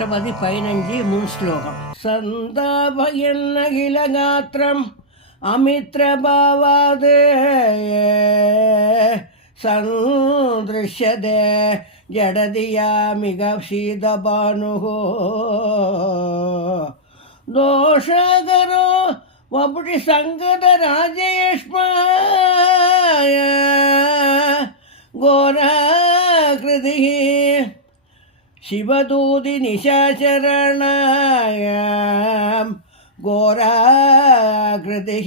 అష్టపది పైనంజి మున్ శ్లోకం సందాభయన్నగిల గాత్రం అమిత్రభావాద్ సందృశ్యతే జడదియామిగ సీదభాను దోషగరో వపుటి సంగత రాజేష్మాయ ఘోరాకృతి ಶಿವದೂದಿ ನಿಶಾಚರಣಯ ಘೋರಾಕೃತಿ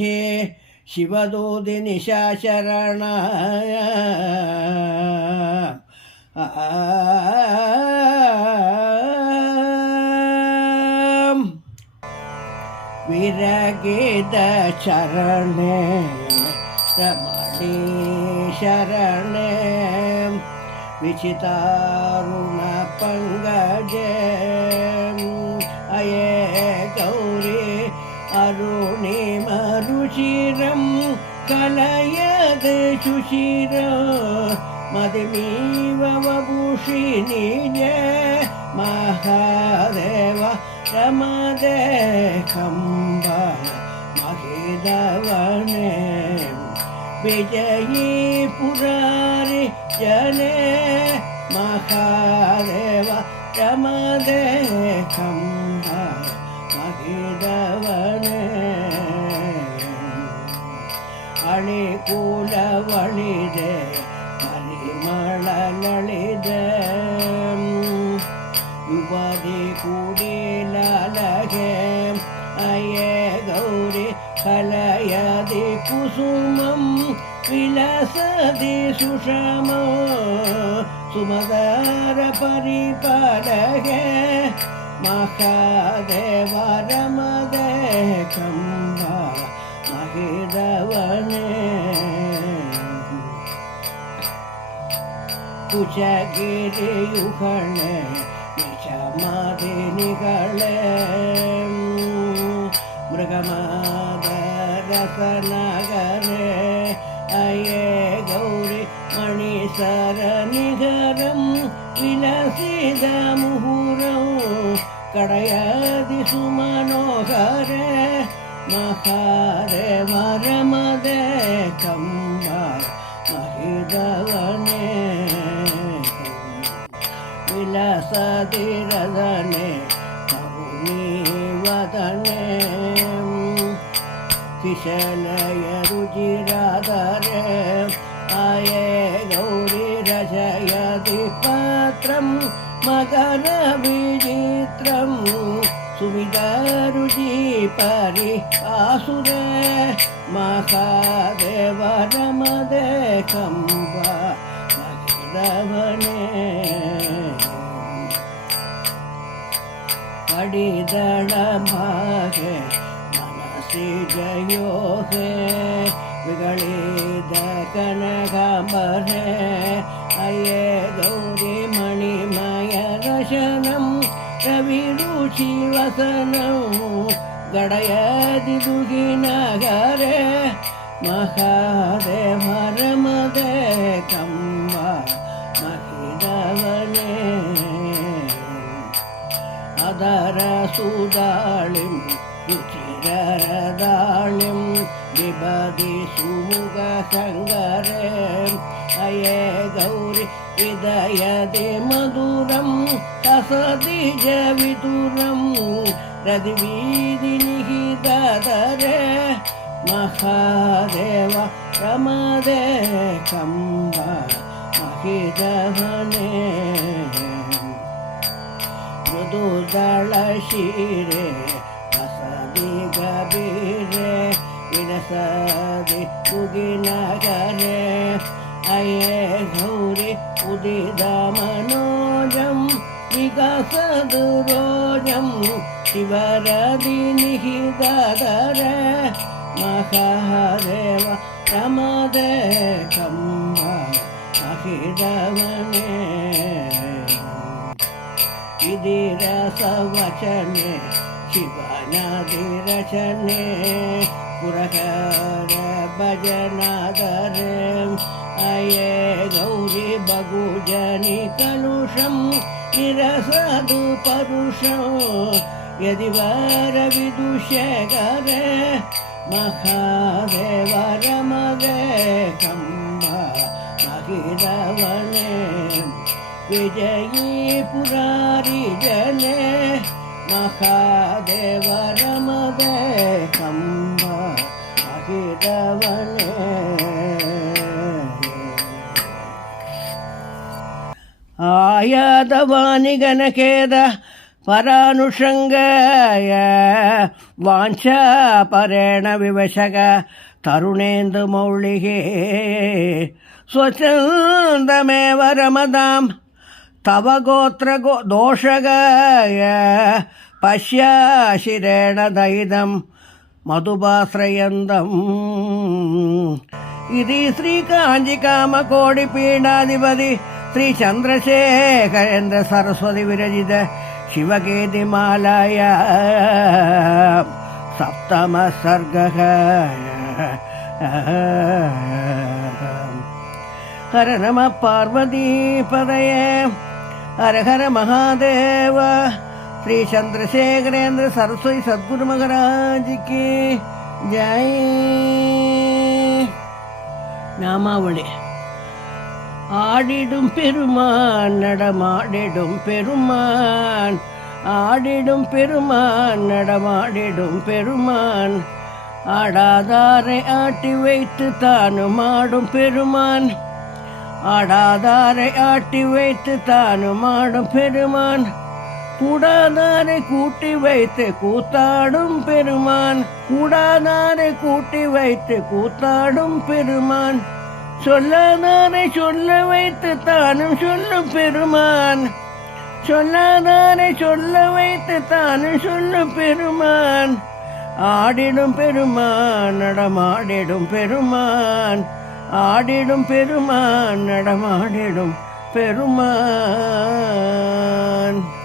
ಶಿವದೂದಿ ನಿಶಾಚರಣ ವಿರಗಿದ ಶರಣೆ ರಮಣಿ பங்கஜம் அயே கௌரி அருணி மருஷிரம் கலையது சுஷிரோ மதுமீவபூஷிணி மகாதேவ ரமத கம்ப மகிதவனே விஜயி புராரி ஜனே ಪುರಾರಿ ಜನೆ ಮಹಾದೇವ ರಮದೆ ಕಂಬ ಮಹಿದವನೆ ಅಣಿಕೂಲವಳಿದೆ ಪರಿಮಳನಳಿದೆ ಯುವದಿ ಕೂಡಿಲಗೆ ಅಯ್ಯೇ ಗೌರಿ हलयदि कुसुमं विलसति सुषमो सुमदारपरिपालय महादेवरमदेकम्बा महिदवने कुचगिरियुगणे निजमादिनिगणे मृगमाद ரசநகரே அயே கௌரி மணி சரநிகரம் விலசித முகூரம் கடையதி சுமனோகரே. மகாரே மரமதே கம்பார் மகிதவனே. விலசதிரதனே கவுனி வதனே ಕಿಶಲಯ ರುಚಿರಾದರೆ ಆಯೇ ಗೌರಿ ರಜಯದಿ ಪಾತ್ರಂ ಮಕರ ವಿಚಿತ್ರಂ ಸುವಿದರುಚಿ ಪರಿ ಆಸುರೆ ಮಹಾದೇವರ ಮದೆ ಕಂಬ ಮಗಿದವನೇ ಪಡಿದಳ ಭಾಗೆ ಮನಸಿ ಜಯೋಗೆ ವಿಗಳಿದ ಕನಕಾಂಬರೆ ಅಯ್ಯೇ ಗೌರಿ ಮಣಿಮಯ ರಶನಂ ರವಿರುಚಿ ವಸನಂ ಗಡಯದಿ ದುಗಿನಗರೆ ಮಹಾದೇವರ ಮದೆ ಕಂಬ ಮಹಿದವನೇ ಅದರ ಸುದಾಳಿಂ ರುಚಿರದಾಳಿಂ ശങ്കരദാണിം വിപതി സുമുഖ ശങ്കരേ. അയേ ഗൗരി വിദയതി മധുരം തസതി ജവിതുരം രതിവീതിനിഹിതരെ മഹാദേവ പ്രമദേ കമ്പ മഹിതവനേ മൃദുദളശിരേ गरे अये घौरि उदिदमनोजं गौरी उदिद मनोजम् विकास दुरोजम् शिवरानिगरे महदेवामदेसवचने शिव शिवनादिरचने। पुरहर भजनादरे। अये गौरि बहुजनि कलुषं निरसदु निरसादुपरुषं यदि वरविदुषे गरे कम्ब रमदे महिरवणे विजयी पुरारि जने महादेवरमदे कम्ब। பட்டவனே ஆயாதவாணிகனகேத பரானுஷங்காய வாஞ்சா பரேண விவசக தருணேந்து மௌளிகே ஸ்வச்சந்தமேவ ரமதாம் தவ கோத்திர கோ தோஷகாய பஷ்யாசிரேண தைதம் మధుబాశ్రయందం ఇది శ్రీ కాంచి కామ కోడి పీఠాధిపతి శ్రీ చంద్రశేఖరేంద్ర సరస్వతి విరచిత శివకేతిమాలయ సప్తమ సర్గ ஹர நம பார்வதி பதய ஹர ஹர மகாதேவ श्री चंद्रशेखरेंद्र सरस्वती सदगुरु महाराज की जय நாமாவளி. ஆடிடும் பெருமான் நடமாடிடும் பெருமான். ஆடிடும் பெருமான் நடமாடிடும் பெருமான். ஆடாதாரை ஆட்டி வைத்து தானும் ஆடும் பெருமான். ஆடாதாரை ஆட்டி வைத்து தானும் ஆடும் பெருமான். கூடாதாரை கூட்டி வைத்து கூத்தாடும் பெருமான். கூடாதாரை கூட்டி வைத்து கூத்தாடும் பெருமான். சொல்லாதாரை சொல்ல வைத்து தானும் சொல்லும் பெருமான். சொல்லாதாரை சொல்ல வைத்து தானும் சொல்லும் பெருமான். ஆடிடும் பெருமான் நடமாடிடும் பெருமான். ஆடிடும் பெருமான் நடமாடிடும் பெருமான்.